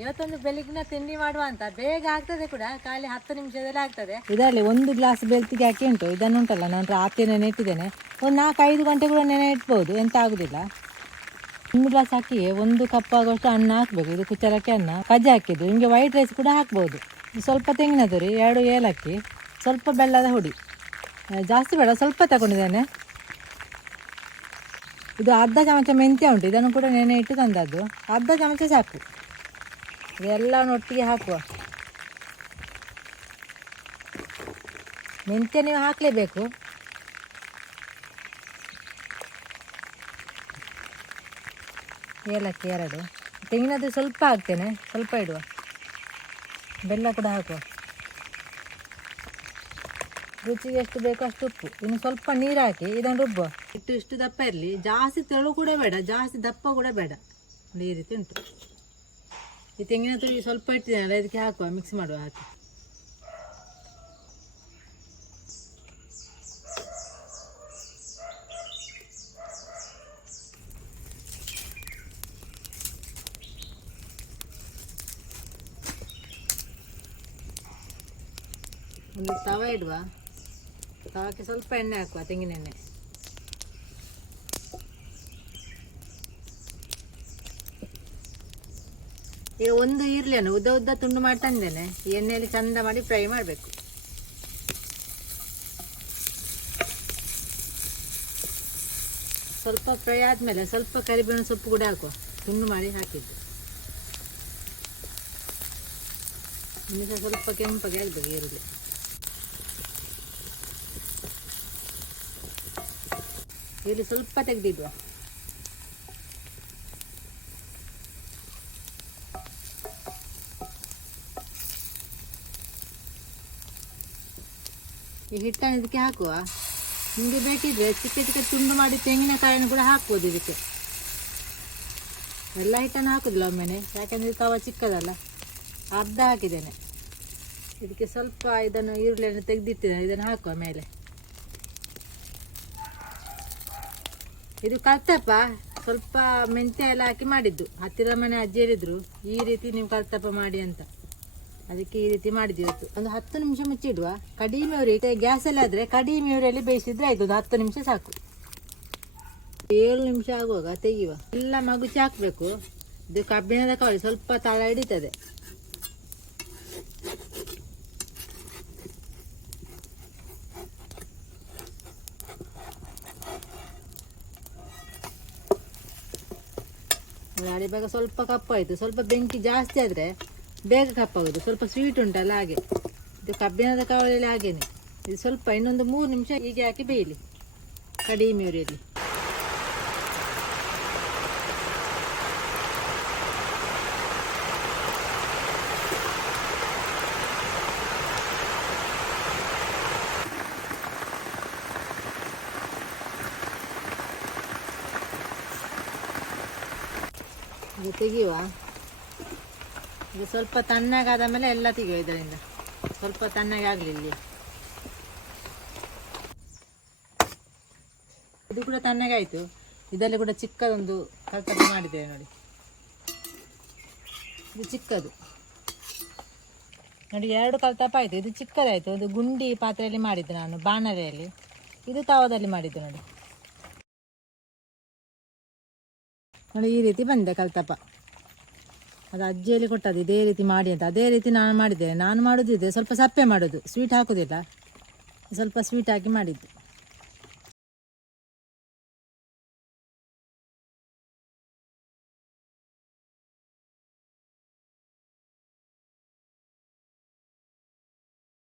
ಇವತ್ತೊಂದು ಬೆಳಿಗ್ನ ತಿಂಡಿ ಮಾಡುವ ಅಂತ. ಬೇಗ ಆಗ್ತದೆ ಕೂಡ, ಖಾಲಿ ಹತ್ತು ನಿಮಿಷದಲ್ಲಿ ಆಗ್ತದೆ. ಇದರಲ್ಲಿ ಒಂದು ಗ್ಲಾಸ್ ಬೆಳ್ತಿಗೆ ಹಾಕಿ ಉಂಟು. ಇದನ್ನು ಉಂಟಲ್ಲ ನಾನು ರಾತ್ರಿ ನೆನೆ ಇಟ್ಟಿದ್ದೇನೆ. ಒಂದು ನಾಲ್ಕು ಐದು ಗಂಟೆ ಕೂಡ ನೆನೆ ಇಟ್ಬೋದು ಎಂತ ಆಗುದಿಲ್ಲ. ಒಂದು ಗ್ಲಾಸ್ ಹಾಕಿ ಒಂದು ಕಪ್ ಆಗುವಷ್ಟು ಅನ್ನ ಹಾಕಬೇಕು. ಇದು ಕುಚ್ಚಲಕ್ಕಿ ಅನ್ನ. ಕಜ್ಜಿ ಹಾಕಿದ್ದು. ನಿಮಗೆ ವೈಟ್ ರೈಸ್ ಕೂಡ ಹಾಕ್ಬೋದು. ಸ್ವಲ್ಪ ತೆಂಗಿನ ತುರಿ, ಎರಡು ಏಲಕ್ಕಿ, ಸ್ವಲ್ಪ ಬೆಲ್ಲದ ಹುಡಿ. ಜಾಸ್ತಿ ಬೇಡ, ಸ್ವಲ್ಪ ತಗೊಂಡಿದ್ದೇನೆ. ಇದು ಅರ್ಧ ಚಮಚ ಮೆಂತ್ಯ ಉಂಟು. ಇದನ್ನು ಕೂಡ ನೆನೆ ಇಟ್ಟು ತಂದದ್ದು. ಅರ್ಧ ಚಮಚ ಸಾಕು. ಇದೆಲ್ಲವನ್ನು ಒಟ್ಟಿಗೆ ಹಾಕುವ. ಮೆಂತ್ಯ ನೀವು ಹಾಕಲೇಬೇಕು. ಏಲಕ್ಕಿ ಎರಡು. ತೆಂಗಿನದ್ದು ಸ್ವಲ್ಪ ಹಾಕ್ತೇನೆ, ಸ್ವಲ್ಪ ಇಡುವ. ಬೆಲ್ಲ ಕೂಡ ಹಾಕುವ. ರುಚಿಗೆ ಎಷ್ಟು ಬೇಕೋ ಅಷ್ಟು ಉಪ್ಪು. ಇನ್ನು ಸ್ವಲ್ಪ ನೀರು ಹಾಕಿ ಇದನ್ನು ರುಬ್ಬುವ. ಇಟ್ಟು ಇಷ್ಟು ದಪ್ಪ ಇರಲಿ. ಜಾಸ್ತಿ ತೆಳು ಕೂಡ ಬೇಡ, ಜಾಸ್ತಿ ದಪ್ಪ ಕೂಡ ಬೇಡ. ಈ ರೀತಿ ಉಂಟು. ಈ ತೆಂಗಿನ ತುರಿ ಸ್ವಲ್ಪ ಇಟ್ಟಿದ್ದೇನಲ್ಲ, ಅದಕ್ಕೆ ಹಾಕುವ ಮಿಕ್ಸ್ ಮಾಡುವ ಹಾಕಿ ಒಂದು ತವ ಇಡುವ. ತವಕ್ಕೆ ಸ್ವಲ್ಪ ಎಣ್ಣೆ ಹಾಕುವ, ತೆಂಗಿನ ಈಗ ಒಂದು ಈರುಳ್ಳಿಯನ್ನು ಉದ್ದ ಉದ್ದ ತುಂಡು ಮಾಡಿ ಎಣ್ಣೆಯಲ್ಲಿ ಚಂದ ಮಾಡಿ ಫ್ರೈ ಮಾಡಬೇಕು. ಸ್ವಲ್ಪ ಫ್ರೈ ಆದಮೇಲೆ ಸ್ವಲ್ಪ ಕರಿಬೇವಿನ ಸೊಪ್ಪು ಕೂಡ ಹಾಕುವ. ತುಂಡು ಮಾಡಿ ಹಾಕಿದ್ದು. ಇನ್ನು ಸ್ವಲ್ಪ ಕೆಂಪಗೆ ಆಗಬೇಕು ಈರುಳ್ಳಿ. ಇಲ್ಲಿ ಸ್ವಲ್ಪ ತೆಗೆದಿಡುವ. ಈ ಹಿಟ್ಟನ್ನು ಇದಕ್ಕೆ ಹಾಕುವ. ನಿಮಗೆ ಬೇಕಿದ್ರೆ ಚಿಕ್ಕ ಚಿಕ್ಕ ತುಂಡು ಮಾಡಿ ತೆಂಗಿನಕಾಯನ್ನು ಕೂಡ ಹಾಕ್ಬೋದು ಇದಕ್ಕೆ. ಎಲ್ಲ ಹಿಟ್ಟನ್ನು ಹಾಕುದಿಲ್ಲ ಒಮ್ಮೆನೆ, ಯಾಕಂದ್ರೆ ತವ ಚಿಕ್ಕದಲ್ಲ. ಅರ್ಧ ಹಾಕಿದ್ದೇನೆ. ಇದಕ್ಕೆ ಸ್ವಲ್ಪ ಇದನ್ನು ಈರುಳ್ಳಿಯನ್ನು ತೆಗೆದಿಟ್ಟಿದ್ದೇನೆ, ಇದನ್ನು ಹಾಕುವ ಮೇಲೆ. ಇದು ಕಲ್ತಪ್ಪ ಸ್ವಲ್ಪ ಮೆಂತ್ಯ ಎಲ್ಲ ಹಾಕಿ ಮಾಡಿದ್ದು. ಹತ್ತಿರ ಮನೆ ಅಜ್ಜಿ ಹೇಳಿದ್ರು ಈ ರೀತಿ ನೀವು ಕಲ್ತಪ್ಪ ಮಾಡಿ ಅಂತ. ಅದಕ್ಕೆ ಈ ರೀತಿ ಮಾಡಿದ್ವಿ ಇವತ್ತು. ಒಂದು ಹತ್ತು ನಿಮಿಷ ಮುಚ್ಚಿಡುವ ಕಡಿಮೆ ಉರಿ ಗ್ಯಾಸಲ್ಲಿ ಆದರೆ ಕಡಿಮೆ ಉರಿಯಲ್ಲಿ ಬೇಯಿಸಿದ್ರೆ ಆಯ್ತು. ಒಂದು ಹತ್ತು ನಿಮಿಷ ಸಾಕು. ಏಳು ನಿಮಿಷ ಆಗುವಾಗ ತೆಗೆಯುವ. ಎಲ್ಲ ಮಗುಚಿ ಹಾಕಬೇಕು. ಇದು ಕಬ್ಬಿಣದ ಕವಳಿ ಸ್ವಲ್ಪ ತಳ ಹಿಡಿತದೆ. ಅಡಿಭಾಗ ಸ್ವಲ್ಪ ಕಪ್ಪಾಯಿತು. ಸ್ವಲ್ಪ ಬೆಂಕಿ ಜಾಸ್ತಿ ಆದರೆ ಬೇಗ ಕಪ್ಪಾಗೋದು ಸ್ವಲ್ಪ ಸ್ವೀಟ್ ಉಂಟಲ್ಲ ಹಾಗೆ ಇದು ಕಬ್ಬಿಣದ ಕವಲಲ್ಲಿ ಹಾಗೇನೆ ಇದು ಸ್ವಲ್ಪ ಇನ್ನೊಂದು ಮೂರು ನಿಮಿಷ ಹೀಗೆ ಹಾಕಿ ಬೇಯಲಿ ಕಡಿಮೆ ಉರಿಯಲ್ಲಿ ಇದು ತೆಗಿಯುವ ಇದು ಸ್ವಲ್ಪ ತಣ್ಣಗಾದ ಮೇಲೆ ಎಲ್ಲ ತೆಗೆಯುವ ಇದರಿಂದ. ಸ್ವಲ್ಪ ತಣ್ಣಗೆ ಆಗಲಿಲ್ಲ ಇದು ಕೂಡ ತಣ್ಣಗಾಯಿತು ಇದರಲ್ಲಿ ಕೂಡ ಚಿಕ್ಕದೊಂದು ಕಲ್ತಪ್ಪ ಮಾಡಿದ್ದೇವೆ ನೋಡಿ. ಇದು ಚಿಕ್ಕದು. ನೋಡಿ, ಎರಡು ಕಲ್ತಪ್ಪ ಆಯಿತು. ಇದು ಚಿಕ್ಕದಾಯಿತು ಒಂದು ಗುಂಡಿ ಪಾತ್ರೆಯಲ್ಲಿ ಮಾಡಿದ್ದು ನಾನು, ಬಾಣಲೆಯಲ್ಲಿ. ಇದು ತಾವದಲ್ಲಿ ಮಾಡಿದ್ದು ನೋಡಿ. ನೋಡಿ, ಈ ರೀತಿ ಬಂದೆ ಕಲ್ತಪ್ಪ. ಅದು ಅಜ್ಜಿಯಲ್ಲಿ ಕೊಟ್ಟದ್ದು ಇದೇ ರೀತಿ ಮಾಡಿ ಅಂತ. ಅದೇ ರೀತಿ ನಾನು ಮಾಡಿದ್ದೇನೆ. ನಾನು ಮಾಡೋದಿದೆ. ಸ್ವಲ್ಪ ಸಪ್ಪೆ ಮಾಡೋದು. ಸ್ವೀಟ್ ಹಾಕೋದಿಲ್ಲ. ಸ್ವಲ್ಪ ಸ್ವೀಟ್ ಹಾಕಿ ಮಾಡಿದ್ದು.